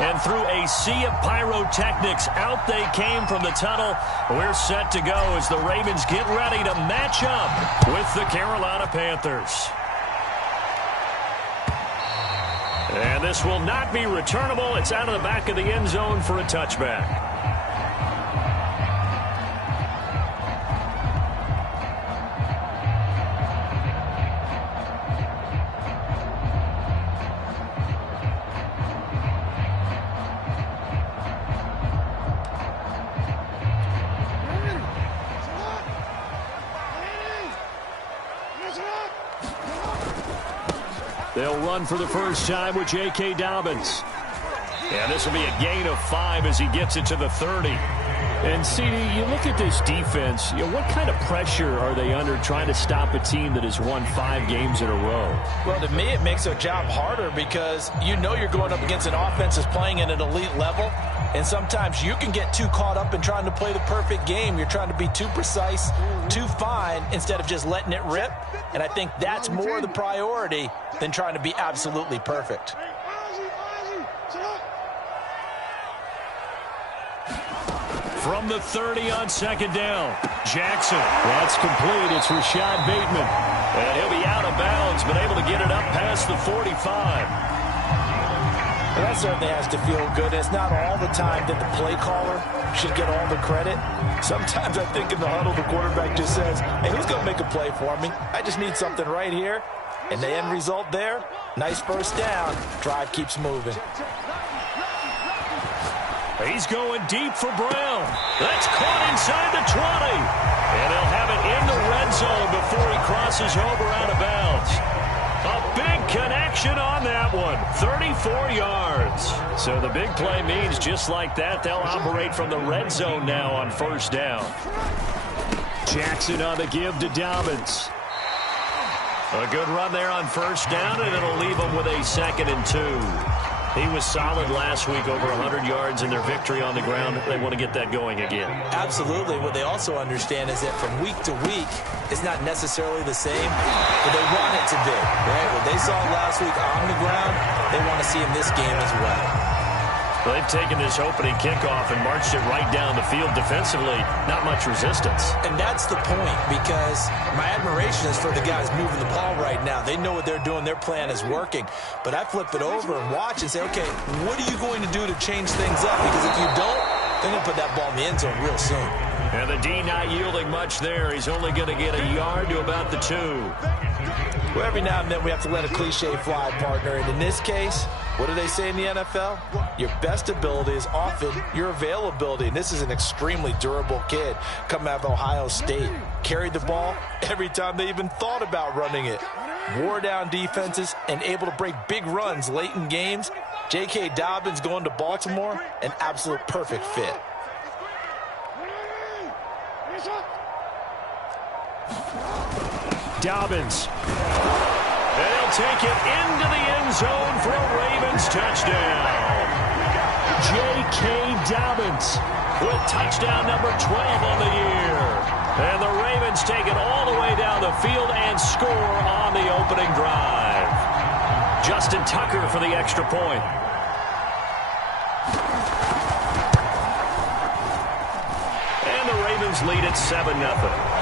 And through a sea of pyrotechnics, out they came from the tunnel. We're set to go as the Ravens get ready to match up with the Carolina Panthers. And this will not be returnable. It's out of the back of the end zone for a touchback. They'll run for the first time with J.K. Dobbins. And this will be a gain of 5 as he gets it to the 30. And, CD, you look at this defense, what kind of pressure are they under trying to stop a team that has won 5 games in a row? Well, to me, it makes their job harder because you know you're going up against an offense that's playing at an elite level. And sometimes you can get too caught up in trying to play the perfect game. You're trying to be too precise, too fine, instead of just letting it rip. And I think that's more the priority than trying to be absolutely perfect. From the 30 on second down, Jackson. That's complete. It's Rashad Bateman. And he'll be out of bounds, but able to get it up past the 45. Well, that certainly has to feel good. It's not all the time that the play caller should get all the credit. Sometimes I think in the huddle, the quarterback just says, hey, who's going to make a play for me? I just need something right here. And the end result there, nice first down. Drive keeps moving. He's going deep for Brown. That's caught inside the 20. And they'll have it in the red zone before he crosses over out of bounds. A big connection on that one. 34 yards. So the big play means just like that, they'll operate from the red zone now on first down. Jackson on the give to Dobbins. A good run there on first down, and it'll leave them with a 2nd and 2. He was solid last week, over 100 yards in their victory on the ground. They want to get that going again. Absolutely. What they also understand is that from week to week, it's not necessarily the same, but they want it to be. Right? What they saw last week on the ground, they want to see in this game as well. Well, they've taken this opening kickoff and marched it right down the field defensively. Not much resistance. And that's the point, because my admiration is for the guys moving the ball right now. They know what they're doing. Their plan is working. But I flip it over and watch and say, okay, what are you going to do to change things up? Because if you don't, they're going to put that ball in the end zone real soon. And the D not yielding much there. He's only going to get a yard to about the 2. Well, every now and then we have to let a cliche fly, partner. And in this case, what do they say in the NFL? Your best ability is often your availability. And this is an extremely durable kid coming out of Ohio State. Carried the ball every time they even thought about running it. Wore down defenses and able to break big runs late in games. J.K. Dobbins going to Baltimore, an absolute perfect fit. Dobbins. And they'll take it into the end zone for a Ravens touchdown. J.K. Dobbins with touchdown number 12 on the year. And the Ravens take it all the way down the field and score on the opening drive. Justin Tucker for the extra point. And the Ravens lead at 7-0.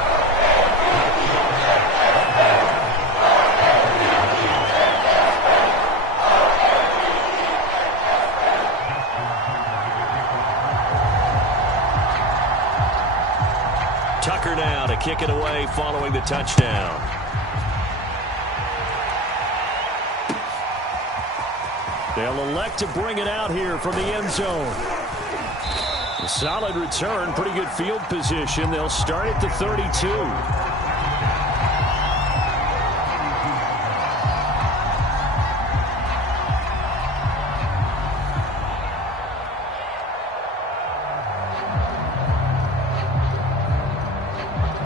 Tucker now to kick it away following the touchdown. They'll elect to bring it out here from the end zone. A solid return, pretty good field position. They'll start at the 32.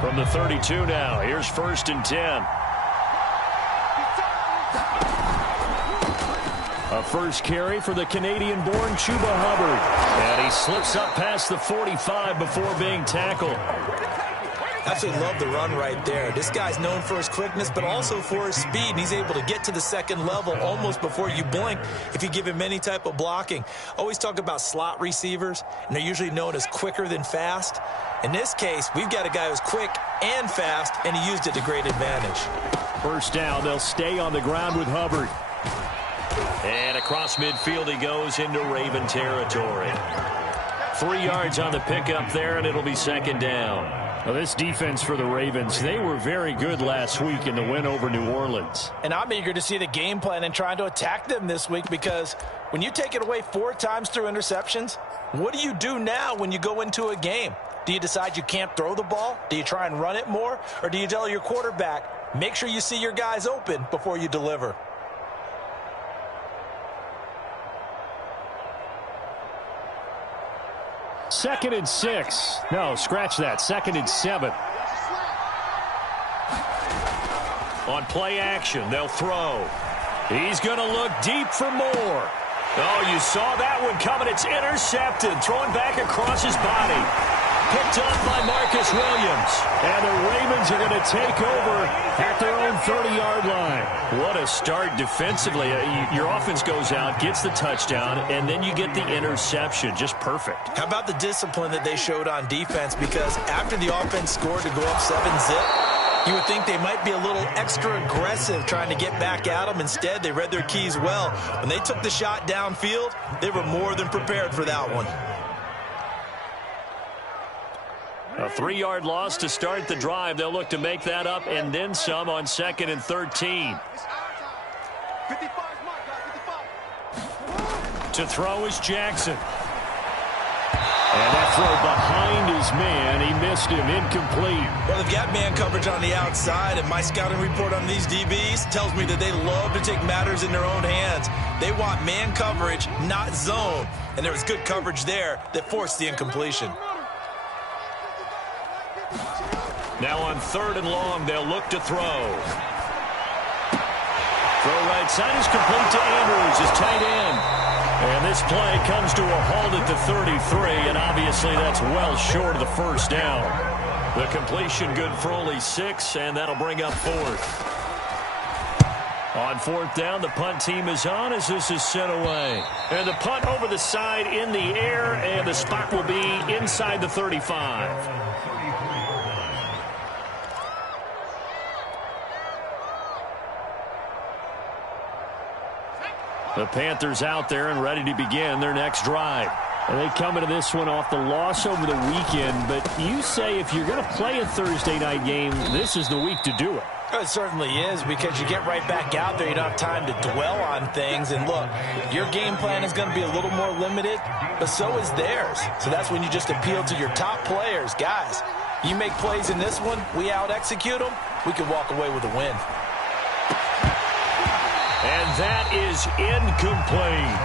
From the 32 now, here's 1st and 10. A first carry for the Canadian-born Chuba Hubbard. And he slips up past the 45 before being tackled. Absolutely love the run right there. This guy's known for his quickness, but also for his speed. And he's able to get to the second level almost before you blink if you give him any type of blocking. Always talk about slot receivers, and they're usually known as quicker than fast. In this case, we've got a guy who's quick and fast, and he used it to great advantage. First down, they'll stay on the ground with Hubbard. And across midfield he goes into Raven territory. 3 yards on the pickup there, and it'll be second down. Well, this defense for the Ravens, they were very good last week in the win over New Orleans. And I'm eager to see the game plan and trying to attack them this week, because when you take it away 4 times through interceptions, what do you do now when you go into a game? Do you decide you can't throw the ball? Do you try and run it more? Or do you tell your quarterback, make sure you see your guys open before you deliver? Second and 6. No, scratch that. Second and 7. On play action, they'll throw. He's going to look deep for more. Oh, you saw that one coming. It's intercepted. Thrown back across his body. Picked up by Marcus Williams. And the Ravens are going to take over at their own 30-yard line. What a start defensively. Your offense goes out, gets the touchdown, and then you get the interception. Just perfect. How about the discipline that they showed on defense? Because after the offense scored to go up 7-zip, you would think they might be a little extra aggressive trying to get back at them. Instead, they read their keys well. When they took the shot downfield, they were more than prepared for that one. A 3-yard loss to start the drive. They'll look to make that up and then some on 2nd and 13. To throw is Jackson. And that throw behind his man, he missed him, incomplete. Well, they've got man coverage on the outside, and my scouting report on these DBs tells me that they love to take matters in their own hands. They want man coverage, not zone. And there was good coverage there that forced the incompletion. Now on 3rd and long, they'll look to throw. Throw right side is complete to Andrews, his tight end. And this play comes to a halt at the 33, and obviously that's well short of the first down. The completion good for only 6, and that'll bring up 4th. On 4th down, the punt team is on as this is sent away. And the punt over the side in the air, and the spot will be inside the 35. The Panthers out there and ready to begin their next drive. And they come into this one off the loss over the weekend, but you say if you're going to play a Thursday night game, this is the week to do it. It certainly is, because you get right back out there. You don't have time to dwell on things. And look, your game plan is going to be a little more limited, but so is theirs. So that's when you just appeal to your top players. Guys, you make plays in this one, we out-execute them, we can walk away with a win. And that is incomplete.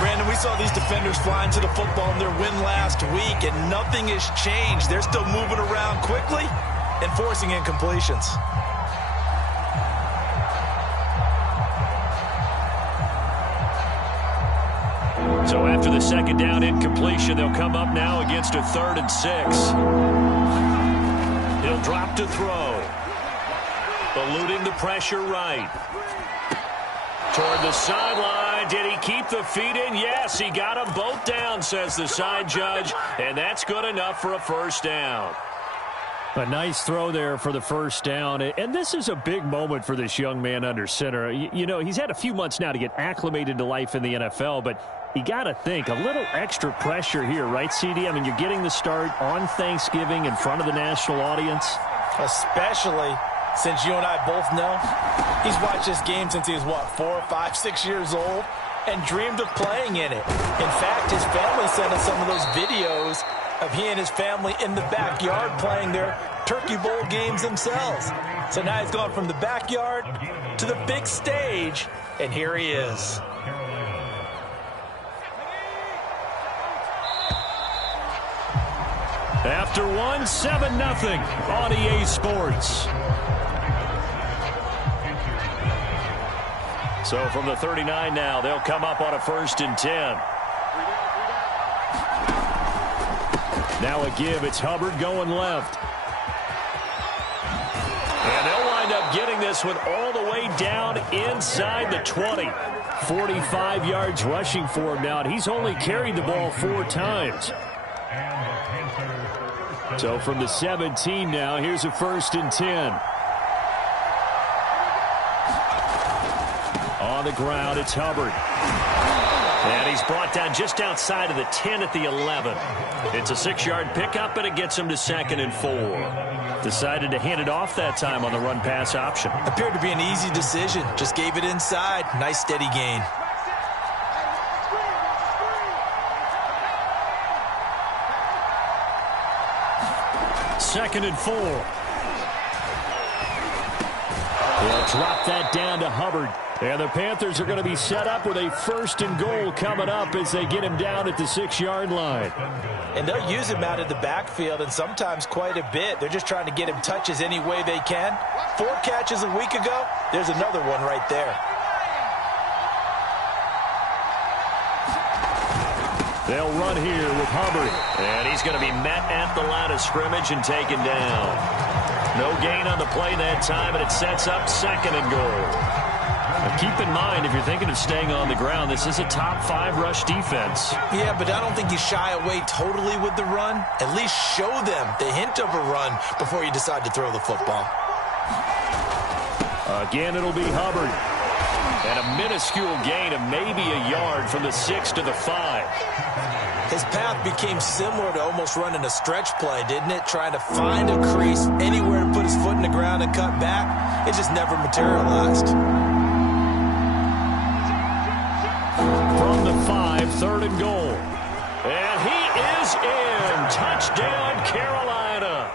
Brandon, we saw these defenders flying to the football in their win last week, and nothing has changed. They're still moving around quickly and forcing incompletions. So after the 2nd down incompletion, they'll come up now against a 3rd and 6. He'll drop to throw. Eluding the pressure right. Toward the sideline. Did he keep the feet in? Yes, he got them both down, says the side judge. And that's good enough for a first down. A nice throw there for the first down. And this is a big moment for this young man under center. You know, he's had a few months now to get acclimated to life in the NFL, but you got to think, a little extra pressure here, right, CD? I mean, you're getting the start on Thanksgiving in front of the national audience. Especially since you and I both know he's watched this game since he was, what, 4, 5, 6 years old, and dreamed of playing in it. In fact, his family sent us some of those videos of he and his family in the backyard playing their Turkey Bowl games themselves. So now he's gone from the backyard to the big stage, and here he is. After one, 7-0 on EA Sports. So from the 39 now, they'll come up on a 1st and 10. Now a give. It's Hubbard going left. this one all the way down inside the 20. 45 yards rushing for him now, and he's only carried the ball 4 times. So from the 17 now, here's a 1st and 10. On the ground, it's Hubbard. And he's brought down just outside of the 10 at the 11. It's a 6-yard pickup, and it gets him to 2nd and 4. Decided to hand it off that time on the run-pass option. Appeared to be an easy decision. Just gave it inside. Nice steady gain. Second and 4. He'll drop that down to Hubbard. And the Panthers are going to be set up with a 1st and goal coming up as they get him down at the 6-yard line. And they'll use him out of the backfield, and sometimes quite a bit. They're just trying to get him touches any way they can. 4 catches a week ago. There's another one right there. They'll run here with Hubbard. And he's going to be met at the line of scrimmage and taken down. No gain on the play that time, and it sets up 2nd and goal. Now keep in mind, if you're thinking of staying on the ground, this is a top 5 rush defense. Yeah, but I don't think you shy away totally with the run. At least show them the hint of a run before you decide to throw the football. Again, it'll be Hubbard. And a minuscule gain of maybe a yard from the 6 to the 5. His path became similar to almost running a stretch play, didn't it? Trying to find a crease, anywhere to put his foot in the ground and cut back. It just never materialized. From the 5, 3rd and goal. And he is in. Touchdown, Carolina.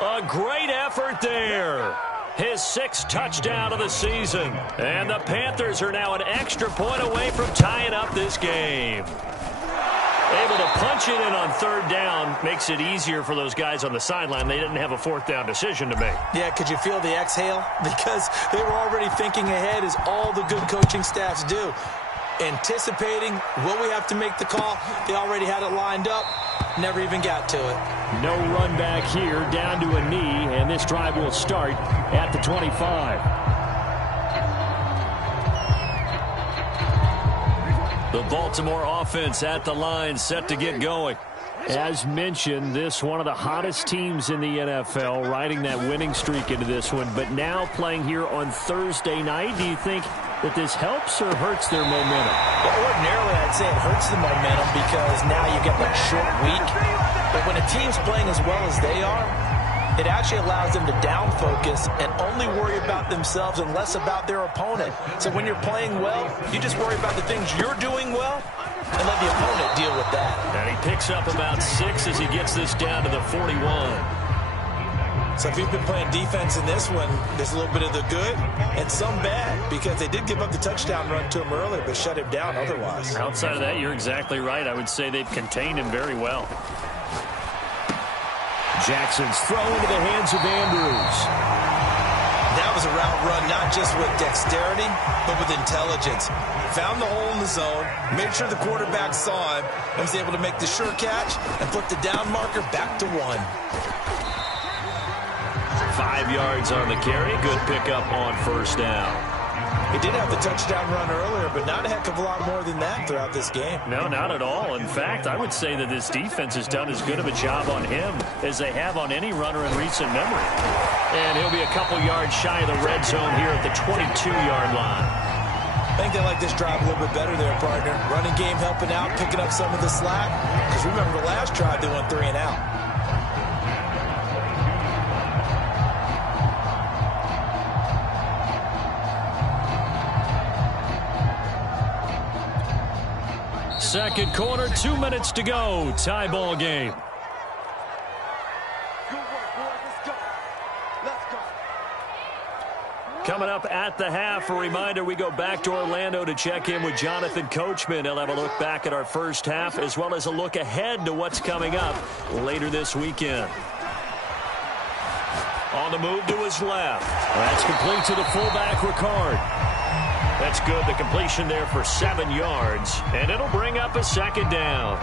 A great effort there. His 6th touchdown of the season. And the Panthers are now an extra point away from tying up this game. Able to punch it in on 3rd down makes it easier for those guys on the sideline. They didn't have a 4th down decision to make. Yeah, could you feel the exhale? Because they were already thinking ahead, as all the good coaching staffs do. Anticipating, will we have to make the call? They already had it lined up. Never even got to it. No run back here, down to a knee, and this drive will start at the 25. The Baltimore offense at the line, set to get going. As mentioned, this one of the hottest teams in the NFL, riding that winning streak into this one, but now playing here on Thursday night. Do you think that this helps or hurts their momentum? Well, ordinarily, I'd say it hurts the momentum because now you get that short week. But when a team's playing as well as they are, it actually allows them to down focus and only worry about themselves and less about their opponent. So when you're playing well, you just worry about the things you're doing well and let the opponent deal with that. And he picks up about 6 as he gets this down to the 41. So if you've been playing defense in this one, there's a little bit of the good and some bad, because they did give up the touchdown run to him earlier but shut him down otherwise. Outside of that, you're exactly right. I would say they've contained him very well. Jackson's throw into the hands of Andrews. That was a route run not just with dexterity, but with intelligence. Found the hole in the zone, made sure the quarterback saw him, and was able to make the sure catch and flip the down marker back to 1. 5 yards on the carry. Good pickup on 1st down. He did have the touchdown run earlier, but not a heck of a lot more than that throughout this game. No, not at all. In fact, I would say that this defense has done as good of a job on him as they have on any runner in recent memory. And he'll be a couple yards shy of the red zone here at the 22-yard line. I think they like this drive a little bit better there, partner. Running game helping out, picking up some of the slack. Because remember the last drive, they went 3 and out. Second quarter, 2 minutes to go. Tie ball game. Coming up at the half, a reminder, we go back to Orlando to check in with Jonathan Coachman. He'll have a look back at our first half, as well as a look ahead to what's coming up later this weekend. On the move to his left. That's complete to the fullback, Ricard. That's good. The completion there for 7 yards, and it'll bring up a 2nd down.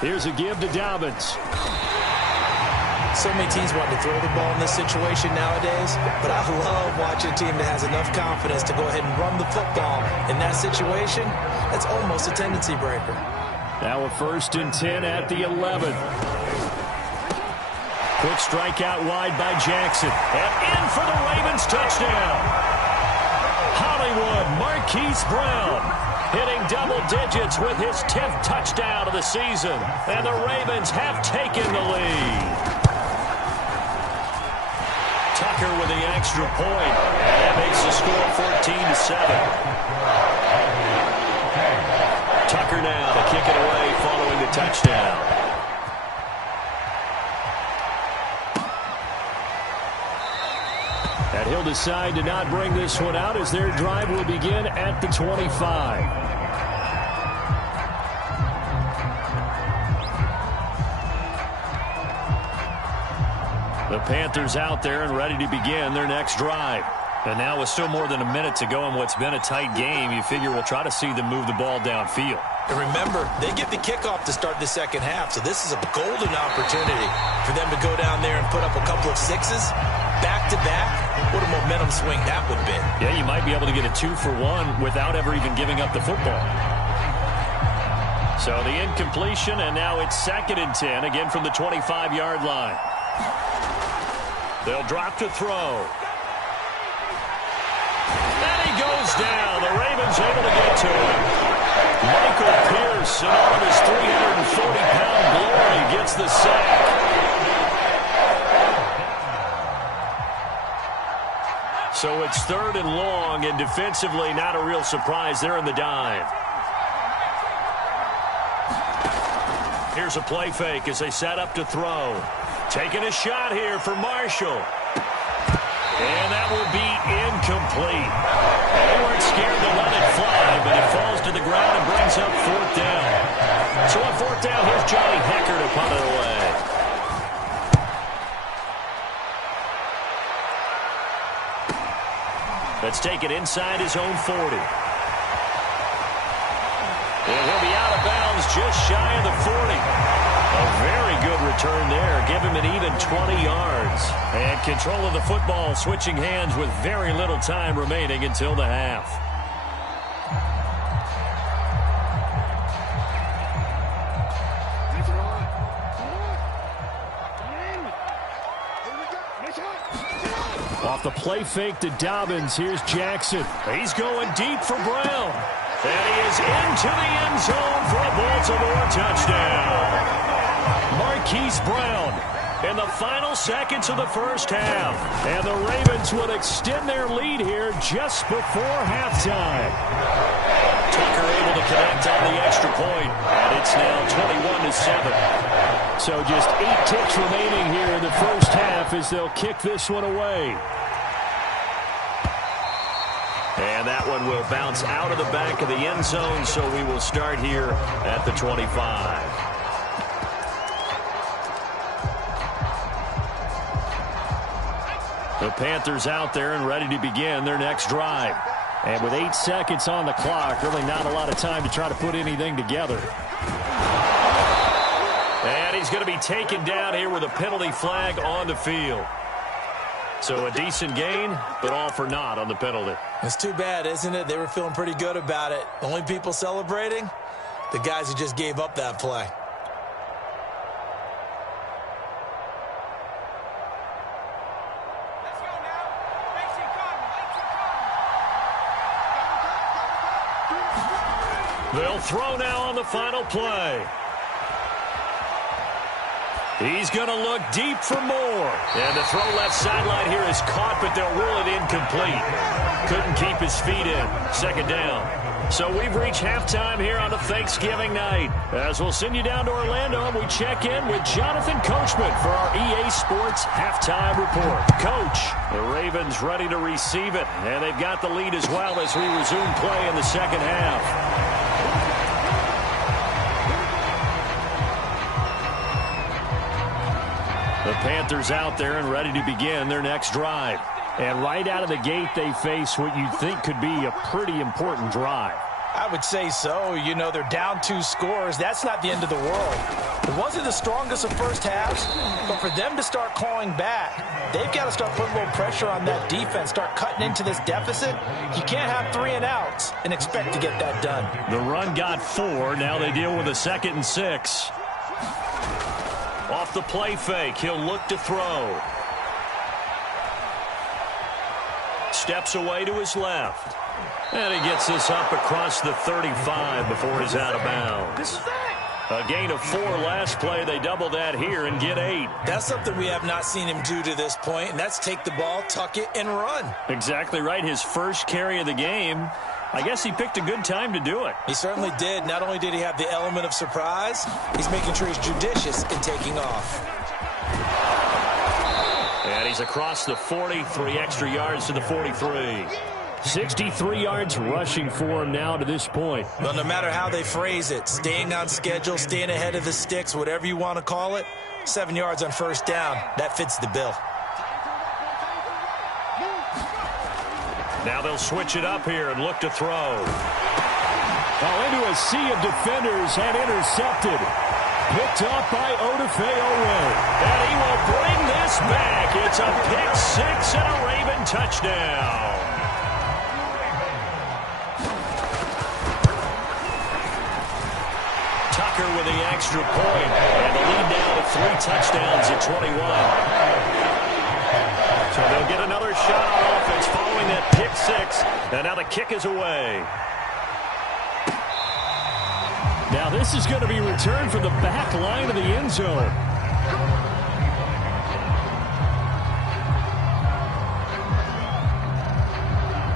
Here's a give to Dobbins. So many teams want to throw the ball in this situation nowadays, but I love watching a team that has enough confidence to go ahead and run the football. In that situation, that's almost a tendency breaker. Now a 1st and 10 at the 11th. Quick strike out wide by Jackson. And in for the Ravens touchdown. Hollywood Marquise Brown hitting double digits with his 10th touchdown of the season. And the Ravens have taken the lead. Tucker with the extra point. And that makes the score 14-7. Tucker now to kick it away following the touchdown. And he'll decide to not bring this one out as their drive will begin at the 25. The Panthers out there and ready to begin their next drive. And now with still more than a minute to go in what's been a tight game, you figure we'll try to see them move the ball downfield. And remember, they get the kickoff to start the second half, so this is a golden opportunity for them to go down there and put up a couple of sixes back-to-back. What a momentum swing that would be. Yeah, you might be able to get a 2-for-1 without ever even giving up the football. So the incompletion, and now it's 2nd and 10, again from the 25-yard line. They'll drop to throw. And he goes down. The Ravens able to get to him. Michael Pierce, in all of his 340-pound glory, gets the sack. So it's 3rd and long, and defensively not a real surprise. They're in the dive. Here's a play fake as they set up to throw. Taking a shot here for Marshall. And that will be incomplete. They weren't scared to let it fly, but it falls to the ground and brings up 4th down. So on 4th down, here's Johnny Hekker to punt it away. Let's take it inside his own 40. And he'll be out of bounds just shy of the 40. A very good return there. Give him an even 20 yards. And control of the football switching hands with very little time remaining until the half. Off the play fake to Dobbins. Here's Jackson. He's going deep for Brown. And he is into the end zone for a Baltimore touchdown. Marquise Brown in the final seconds of the first half. And the Ravens will extend their lead here just before halftime. Tucker able to connect on the extra point. And it's now 21-7. So just 8 ticks remaining here in the first half as they'll kick this one away. And that one will bounce out of the back of the end zone, so we will start here at the 25. The Panthers out there and ready to begin their next drive. And with 8 seconds on the clock, really not a lot of time to try to put anything together. And he's going to be taken down here with a penalty flag on the field. So a decent gain, but all for naught on the penalty. It's too bad, isn't it? They were feeling pretty good about it. The only people celebrating, the guys who just gave up that play. They'll throw now on the final play. He's going to look deep for more. And the throw left sideline here is caught, but they'll rule it incomplete. Couldn't keep his feet in. 2nd down. So we've reached halftime here on a Thanksgiving night. As we'll send you down to Orlando, and we check in with Jonathan Coachman for our EA Sports Halftime Report. Coach, the Ravens ready to receive it, and they've got the lead as well as we resume play in the second half. The Panthers out there and ready to begin their next drive. And right out of the gate, they face what you'd think could be a pretty important drive. I would say so. You know, they're down 2 scores. That's not the end of the world. It wasn't the strongest of first halves, but for them to start clawing back, they've got to start putting a little pressure on that defense, start cutting into this deficit. You can't have 3 and outs and expect to get that done. The run got 4. Now they deal with a 2nd and 6. Off the play fake, he'll look to throw. Steps away to his left. And he gets this up across the 35 before he's out of bounds. A gain of 4 last play. They double that here and get 8. That's something we have not seen him do to this point, and that's take the ball, tuck it, and run. Exactly right. His first carry of the game. I guess he picked a good time to do it. He certainly did. Not only did he have the element of surprise, he's making sure he's judicious in taking off. And he's across the 40, 3 extra yards to the 43. 63 yards rushing for him now to this point. Well, no matter how they phrase it, staying on schedule, staying ahead of the sticks, whatever you want to call it, 7 yards on first down, that fits the bill. Now they'll switch it up here and look to throw. Oh, into a sea of defenders and intercepted. Picked off by Odafe Oweh. And he will bring this back. It's a pick 6 and a Raven touchdown. Tucker with the extra point. And the lead now to 3 touchdowns at 21. So they'll get another shot on offense following that pick 6. And now the kick is away. Now this is going to be returned from the back line of the end zone.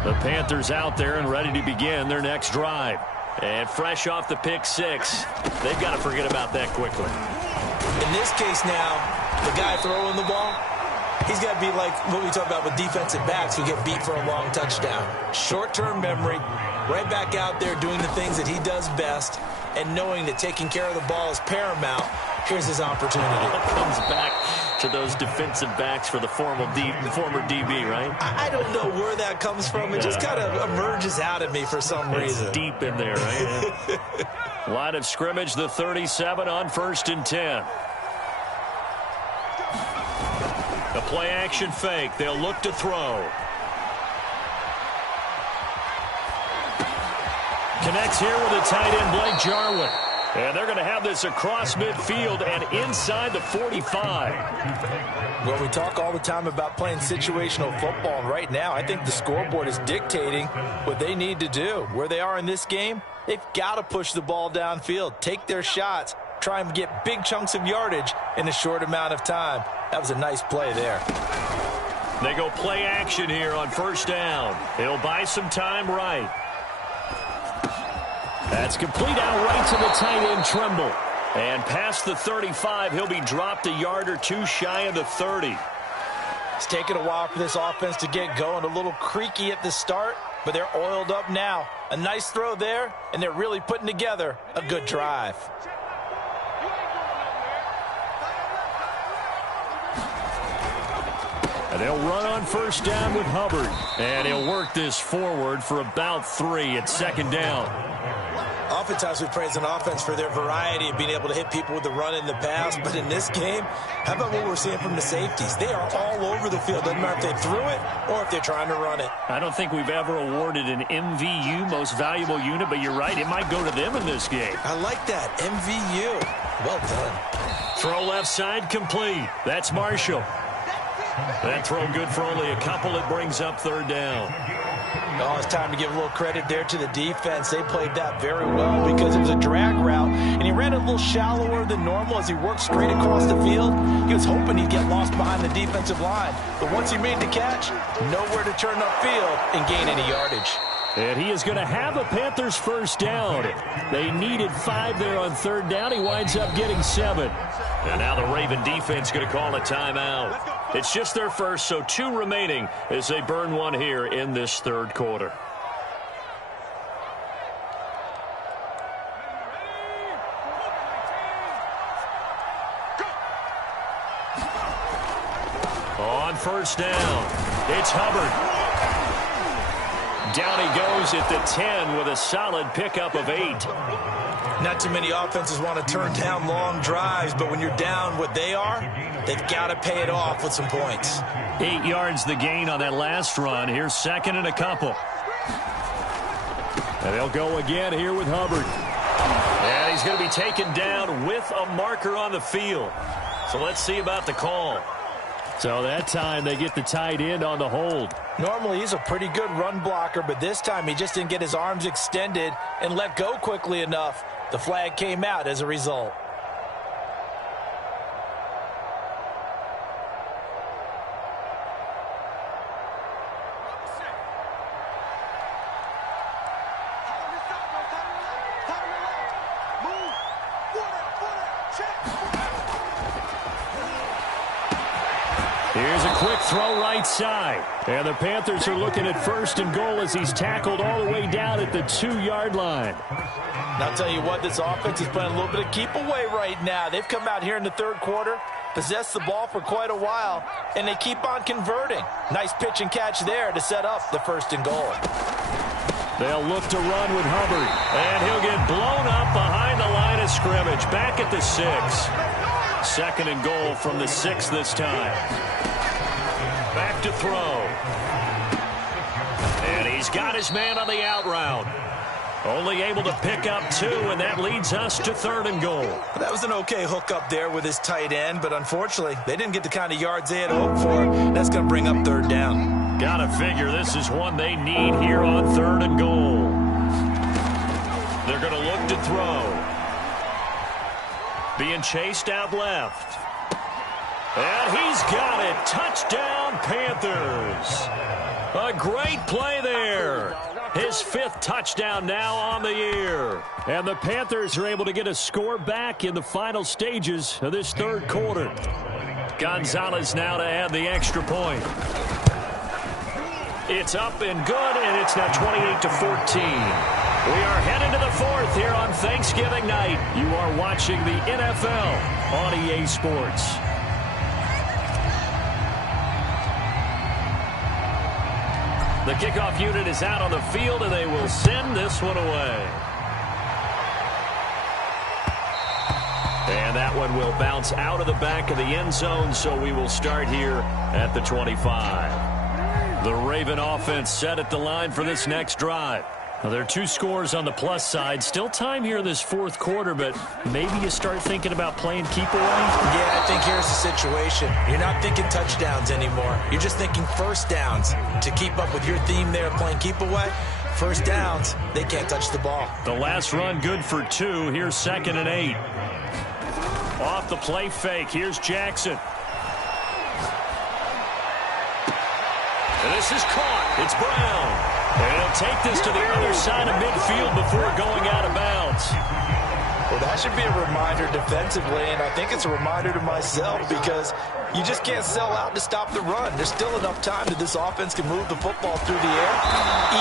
The Panthers out there and ready to begin their next drive. And fresh off the pick 6, they've got to forget about that quickly. In this case now, the guy throwing the ball, he's got to be like what we talk about with defensive backs who get beat for a long touchdown. Short-term memory, right back out there doing the things that he does best, and knowing that taking care of the ball is paramount. Here's his opportunity. It comes back to those defensive backs for the former DB, right? I don't know where that comes from. It just kind of emerges out of me for some reason. It's deep in there, right? Line of scrimmage, the 37 on 1st and 10. A play-action fake. They'll look to throw. Connects here with the tight end, Blake Jarwin. And they're going to have this across midfield and inside the 45. Well, we talk all the time about playing situational football, and right now I think the scoreboard is dictating what they need to do. Where they are in this game, they've got to push the ball downfield, take their shots, try and get big chunks of yardage in a short amount of time. That was a nice play there. They go play action here on 1st down. He'll buy some time right. That's complete out right to the tight end, Tremble. And past the 35, he'll be dropped a yard or 2 shy of the 30. It's taken a while for this offense to get going. A little creaky at the start, but they're oiled up now. A nice throw there, and they're really putting together a good drive. And they'll run on 1st down with Hubbard. And he'll work this forward for about 3 at 2nd down. Oftentimes we praise an offense for their variety of being able to hit people with the run in the pass, but in this game, how about what we're seeing from the safeties? They are all over the field. Doesn't matter if they threw it or if they're trying to run it. I don't think we've ever awarded an MVU, most valuable unit, but you're right, it might go to them in this game. I like that, MVU. Well done. Throw left side complete. That's Marshall. That throw good for only a couple. It brings up 3rd down. Oh, it's time to give a little credit there to the defense. They played that very well because it was a drag route, and he ran a little shallower than normal as he worked straight across the field. He was hoping he'd get lost behind the defensive line, but once he made the catch, nowhere to turn upfield and gain any yardage. And he is going to have a Panthers 1st down. They needed 5 there on 3rd down. He winds up getting 7. And now the Raven defense going to call a timeout. It's just their first, so 2 remaining as they burn 1 here in this 3rd quarter. On 1st down, it's Hubbard. Down he goes at the 10 with a solid pickup of 8. Not too many offenses want to turn down long drives, but when you're down what they are, they've got to pay it off with some points. 8 yards the gain on that last run. Here's second and a couple. And they'll go again here with Hubbard. And he's going to be taken down with a marker on the field. So let's see about the call. So that time they get the tight end on the hold. Normally he's a pretty good run blocker, but this time he just didn't get his arms extended and let go quickly enough. The flag came out as a result. Here's a quick throw right side. And the Panthers are looking at first and goal as he's tackled all the way down at the 2-yard line. And I'll tell you what, this offense is playing a little bit of keep away right now. They've come out here in the third quarter, possessed the ball for quite a while, and they keep on converting. Nice pitch and catch there to set up the first and goal. They'll look to run with Hubbard. And he'll get blown up behind the line of scrimmage. Back at the 6. Second and goal from the 6 this time. Back to throw. And he's got his man on the out route. Only able to pick up 2, and that leads us to third and goal. That was an okay hook up there with his tight end, but unfortunately, they didn't get the kind of yards they had hoped for. That's going to bring up third down. Gotta figure this is one they need here on third and goal. They're going to look to throw. Being chased out left. And he's got it. Touchdown, Panthers. A great play there. His 5th touchdown now on the year. And the Panthers are able to get a score back in the final stages of this third quarter. Gonzalez now to add the extra point. It's up and good, and it's now 28-14. We are headed to the 4th here on Thanksgiving night. You are watching the NFL on EA Sports. The kickoff unit is out on the field, and they will send this one away. And that one will bounce out of the back of the end zone, so we will start here at the 25. The Raven offense set at the line for this next drive. Now, there are 2 scores on the plus side. Still time here in this 4th quarter, but maybe you start thinking about playing keep away? Yeah, I think here's the situation. You're not thinking touchdowns anymore. You're just thinking first downs. To keep up with your theme there, playing keep away, first downs, they can't touch the ball. The last run good for 2. Here's 2nd and 8. Off the play fake. Here's Jackson. And this is caught. It's Brown. And he'll take this to the other side of midfield before going out of bounds. Well, that should be a reminder defensively, and I think it's a reminder to myself because you just can't sell out to stop the run. There's still enough time that this offense can move the football through the air,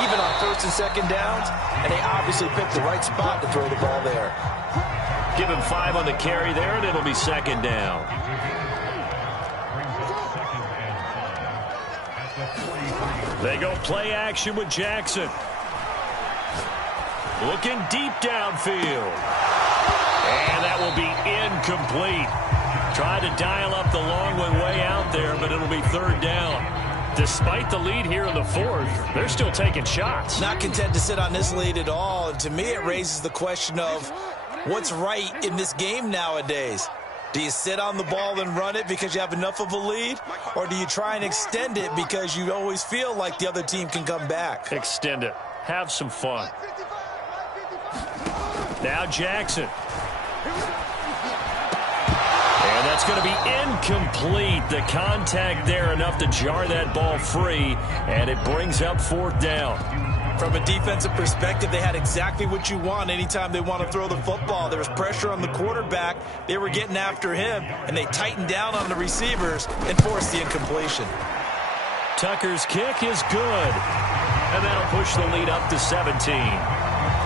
even on 1st and 2nd downs, and they obviously picked the right spot to throw the ball there. Give him 5 on the carry there, and it'll be 2nd down. They go play action with Jackson. Looking deep downfield. And that will be incomplete. Try to dial up the long one way out there, but it'll be 3rd down. Despite the lead here in the 4th, they're still taking shots. Not content to sit on this lead at all. And to me, it raises the question of what's right in this game nowadays. Do you sit on the ball and run it because you have enough of a lead? Or do you try and extend it because you always feel like the other team can come back? Extend it. Have some fun. Now Jackson. And that's going to be incomplete. The contact there enough to jar that ball free. And it brings up 4th down. From a defensive perspective, they had exactly what you want anytime they want to throw the football. There was pressure on the quarterback. They were getting after him, and they tightened down on the receivers and forced the incompletion. Tucker's kick is good. And that'll push the lead up to 17.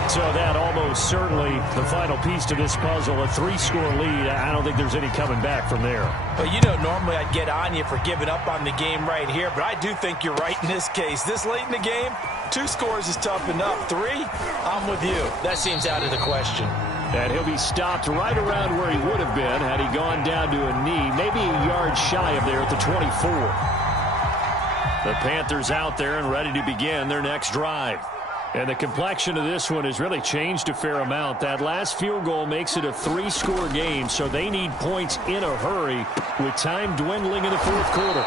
So that almost certainly the final piece to this puzzle, a 3-score lead. I don't think there's any coming back from there. Well, you know, normally I'd get on you for giving up on the game right here, but I do think you're right in this case. This late in the game, 2 scores is tough enough. 3, I'm with you. That seems out of the question. And he'll be stopped right around where he would have been had he gone down to a knee, maybe a yard shy of there at the 24. The Panthers out there and ready to begin their next drive. And the complexion of this one has really changed a fair amount. That last field goal makes it a 3-score game, so they need points in a hurry with time dwindling in the fourth quarter.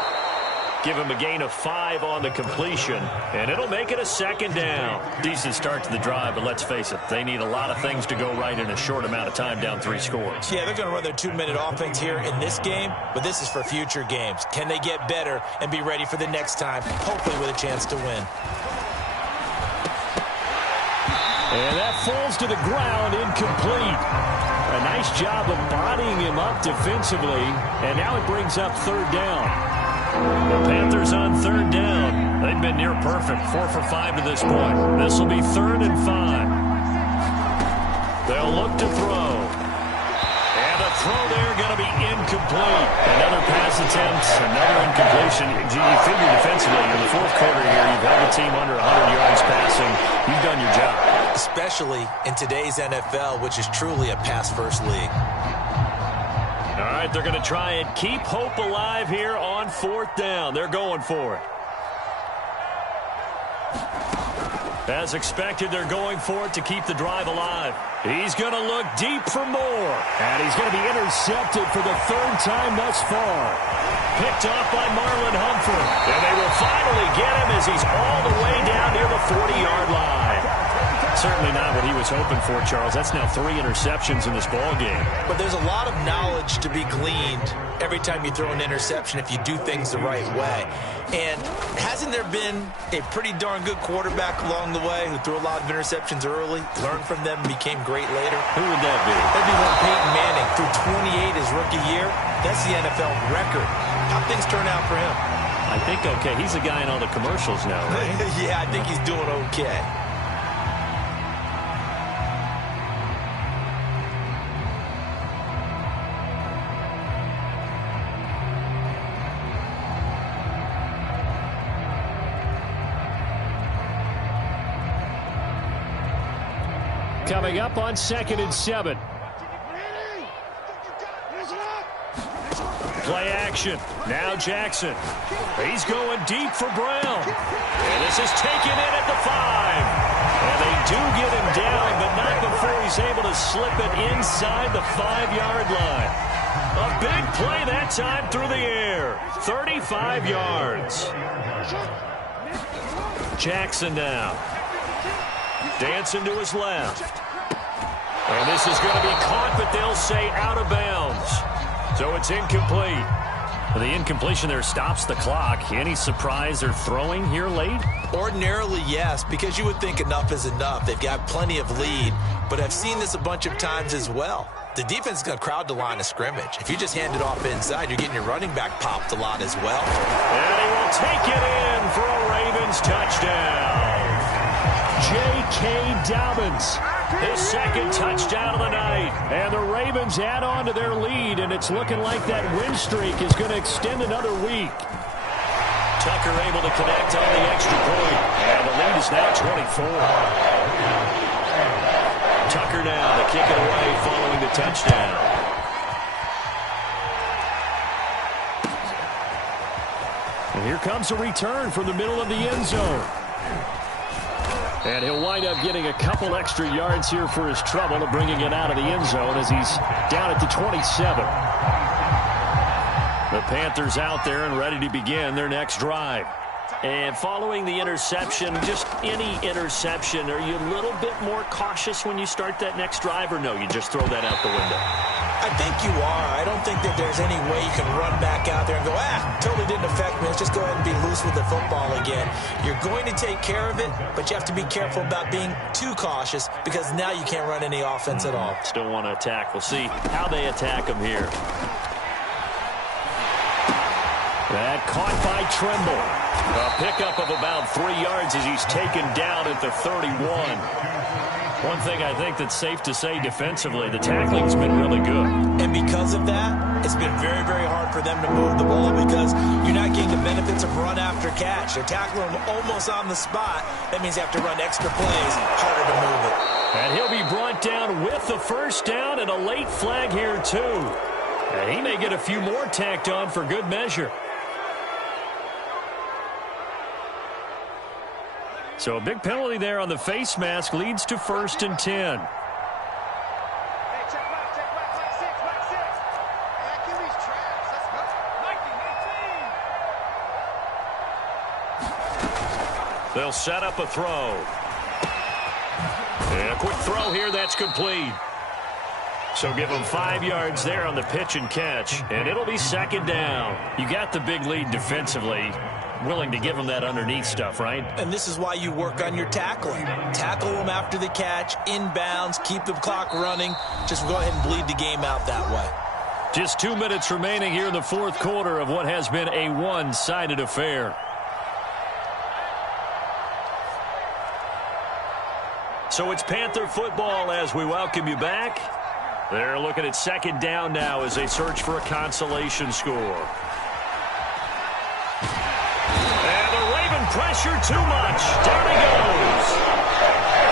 Give him a gain of 5 on the completion, and it'll make it a 2nd down. Decent start to the drive, but let's face it, they need a lot of things to go right in a short amount of time down 3 scores. Yeah, they're going to run their 2-minute offense here in this game, but this is for future games. Can they get better and be ready for the next time, hopefully with a chance to win? And that falls to the ground, incomplete. A nice job of bodying him up defensively, and now it brings up 3rd down. The Panthers on 3rd down. They've been near perfect, 4 for 5 to this point. This will be 3rd and 5. They'll look to throw. And the throw there going to be incomplete. Another pass attempt, another incompletion. You figure defensively in the fourth quarter here, you've held the team under 100 yards passing. You've done your job. Especially in today's NFL, which is truly a pass-first league. All right, they're going to try and keep hope alive here on 4th down. They're going for it. As expected, they're going for it to keep the drive alive. He's going to look deep for more. And he's going to be intercepted for the 3rd time thus far. Picked off by Marlon Humphrey. And they will finally get him as he's all the way down near the 40-yard line. Certainly not what he was hoping for, Charles. That's now 3 interceptions in this ball game. But there's a lot of knowledge to be gleaned every time you throw an interception if you do things the right way. And hasn't there been a pretty darn good quarterback along the way who threw a lot of interceptions early, learned from them, and became great later? Who would that be? That'd be one Peyton Manning. Threw 28 his rookie year. That's the NFL record. How'd things turn out for him? I think okay. He's a guy in all the commercials now, right? Yeah, I think he's doing okay. Coming up on 2nd and 7. Play action. Now Jackson. He's going deep for Brown. And this is taken in at the 5. And they do get him down, but not before he's able to slip it inside the 5-yard line. A big play that time through the air. 35 yards. Jackson now. Dancing to his left. And this is going to be caught, but they'll say out of bounds. So it's incomplete. The incompletion there stops the clock. Any surprise they're throwing here late? Ordinarily, yes, because you would think enough is enough. They've got plenty of lead, but I've seen this a bunch of times as well. The defense is going to crowd the line of scrimmage. If you just hand it off inside, you're getting your running back popped a lot as well. And he will take it in for a Ravens touchdown. J.K. Dobbins, his 2nd touchdown of the night. And the Ravens add on to their lead, and it's looking like that win streak is going to extend another week. Tucker able to connect on the extra point. And the lead is now 24. Tucker now to kick it away following the touchdown. And here comes a return from the middle of the end zone. And he'll wind up getting a couple extra yards here for his trouble of bringing it out of the end zone as he's down at the 27. The Panthers out there and ready to begin their next drive. And following the interception, just any interception, are you a little bit more cautious when you start that next drive, or no, you just throw that out the window? I think you are. I don't think that there's any way you can run back out there and go, totally didn't affect me. Let's just go ahead and be loose with the football again. You're going to take care of it, but you have to be careful about being too cautious because now you can't run any offense at all. Still want to attack. We'll see how they attack them here. That caught by Trimble. A pickup of about 3 yards as he's taken down at the 31. One thing I think that's safe to say defensively, the tackling's been really good. And because of that, it's been very, very hard for them to move the ball because you're not getting the benefits of run after catch. They're tackling them almost on the spot. That means they have to run extra plays, harder to move it. And he'll be brought down with the first down and a late flag here, too. And he may get a few more tacked on for good measure. So a big penalty there on the face mask leads to 1st and 10. They'll set up a throw. And a quick throw here, that's complete. So give them 5 yards there on the pitch and catch, and it'll be 2nd down. You got the big lead defensively. Willing to give them that underneath stuff, right? And this is why you work on your tackling. Tackle them after the catch, inbounds, keep the clock running. Just go ahead and bleed the game out that way. Just 2 minutes remaining here in the 4th quarter of what has been a one-sided affair. So it's Panther football as we welcome you back. They're looking at 2nd down now as they search for a consolation score. Pressure too much. Down he goes.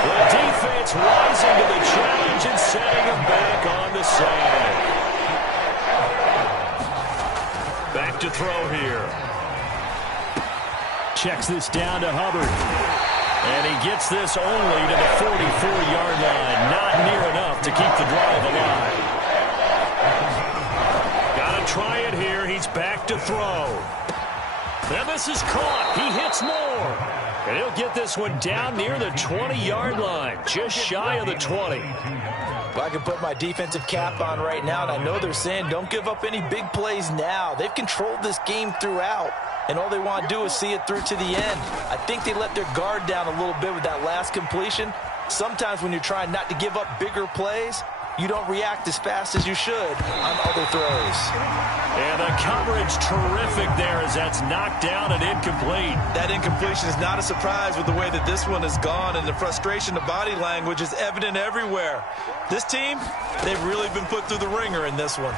The defense rising to the challenge and setting him back on the sack. Back to throw here. Checks this down to Hubbard. And he gets this only to the 44-yard line. Not near enough to keep the drive alive. Got to try it here. He's back to throw. And this is caught. He hits more. And he'll get this one down near the 20-yard line, just shy of the 20. Well, I can put my defensive cap on right now, and I know they're saying don't give up any big plays now. They've controlled this game throughout, and all they want to do is see it through to the end. I think they let their guard down a little bit with that last completion. Sometimes when you're trying not to give up bigger plays, you don't react as fast as you should on other throws. And the coverage terrific there as that's knocked down and incomplete. That incompletion is not a surprise with the way that this one has gone, and the frustration of body language is evident everywhere. This team, they've really been put through the ringer in this one.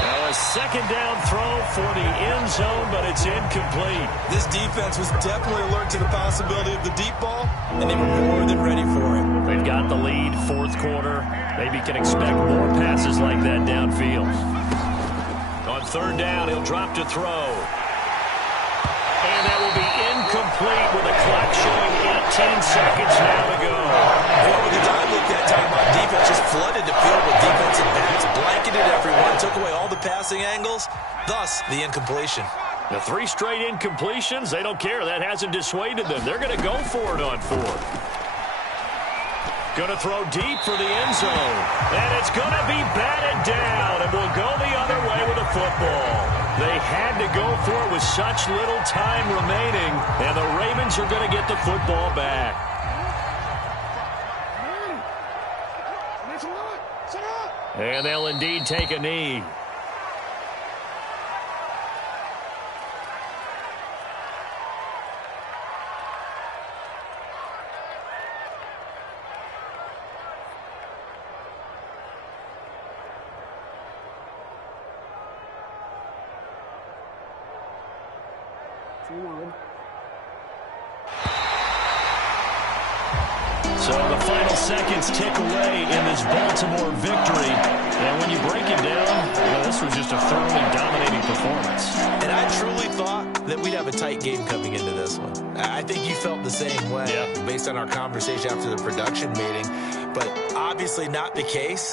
Now a 2nd down throw for the end zone, but it's incomplete. This defense was definitely alert to the possibility of the deep ball, and they were more than ready for it. They've got the lead, 4th quarter. Maybe can expect more passes like that downfield. On 3rd down, he'll drop to throw. And that will be incomplete with the clock showing 18 seconds now to go. Well, with the time look that time, our defense just flooded the field with defensive backs, blanketed everyone, took away all the passing angles, thus the incompletion. The 3 straight incompletions, they don't care. That hasn't dissuaded them. They're going to go for it on 4th. Going to throw deep for the end zone. And it's going to be batted down and will go the other way with the football. They had to go for it with such little time remaining, and the Ravens are going to get the football back. And they'll indeed take a knee. So the final seconds tick away in this Baltimore victory. And when you break it down, well, this was just a thoroughly dominating performance. And I truly thought that we'd have a tight game coming into this one. I think you felt the same way based on our conversation after the production meeting. But obviously not the case.